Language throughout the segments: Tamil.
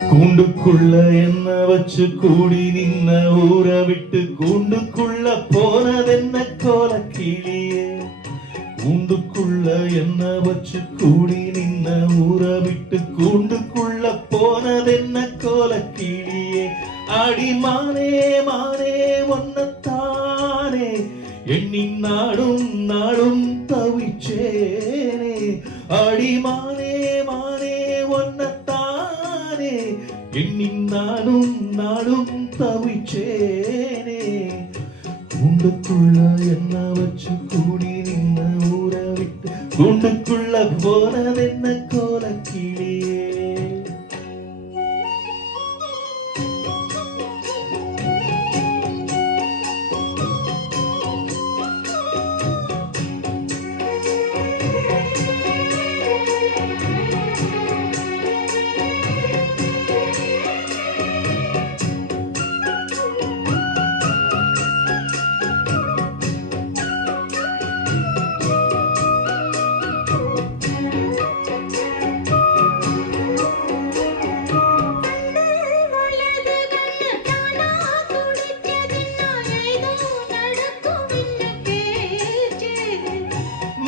கூண்டுக்குள்ள என்ன வச்சு கூடி நின்ன ஊற விட்டு கூண்டுக்குள்ள போனதென்ன கோல கிளியே. கூண்டுக்குள்ள என்ன வச்சு கூடி நின்ன ஊற விட்டு கூண்டுக்குள்ள போனதென்ன கோல கிளியே. அடி மானே மானே ஒன்னத்தானே எண்ணி நாடும் நாடும் தவிச்சேனே. அடி மானே மானே ஒன்னத்தானே எண்ணி நாடும் நாடும் தவிச்சேனே. கூண்டுக்குள்ள என்ன வச்சு கூடி நின்ன ஊற விட்டு கூண்டுக்குள்ள போனதென்ன கோல கிளியே.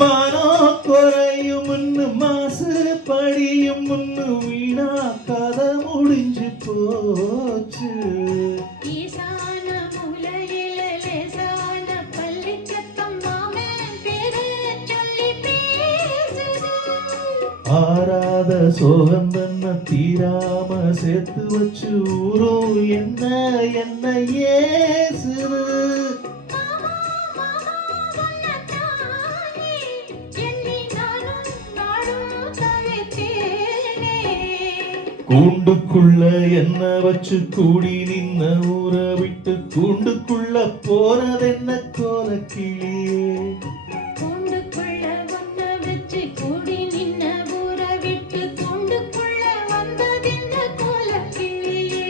மானோ குறையும் முன்னு மாசு படியும் முன்னு வீணா கதை முடிஞ்சு போச்சு. ஆறாத சோகம் தன்ன தீராம சேர்த்து வச்சு ஊரும் என்ன என்ன ஏசுது. கூண்டுக்குள்ள என்ன வச்சு கூடி நின்ன ஊற விட்டு கூண்டுக்குள்ள போனதென்ன கோல கிளியே. கூண்டுக்குள்ள ஒன்ன வச்சு கூடி நின்ன ஊற விட்டு கூண்டுக்குள்ள வந்ததென்ன கோல கிளியே.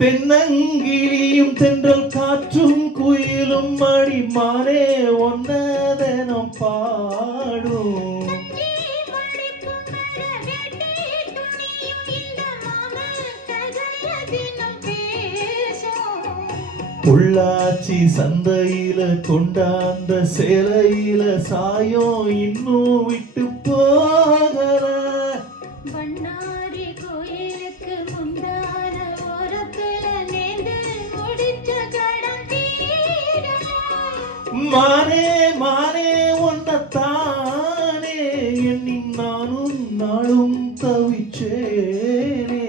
தென்னங்கிளியும் தென்றல் காற்றும் குயிலும் மணிமானே ஒன்னதனம் பாடும். பொள்ளாச்சி சந்தையில கொண்டாந்த சேலையில சாயம் இன்னும் விட்டு போகல. மானே மானே ஒன்னத்தானே எண்ணி நானும் நாளும் தவிச்சேனே.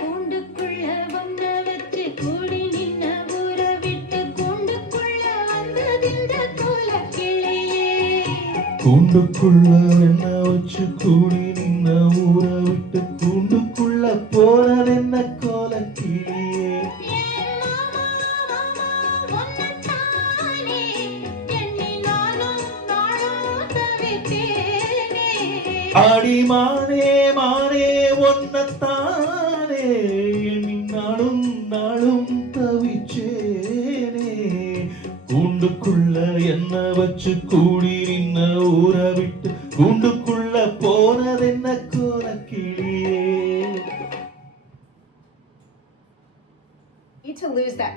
கூண்டுக்குள்ள ஒன்ன வச்சு கூடி நின்ன ஊற விட்டு கூண்டுக்குள்ள வந்ததிந்த கோல கிளியே. கூண்டுக்குள்ள என்ன வச்சு கூடி நின்ன ஊற விட்டு கூண்டுக்குள்ள போனதென்ன கோல கிளியே. அடி மானே மானே ஒன்னத்தானே எண்ணி நாளும் நாளும் தவிச்சேனே. கூண்டுக்குள்ள என்ன வச்சு கூடி நின்ன ஊற விட்டு கூண்டுக்குள்ள போனதென்ன கோல கிளியே. To lose that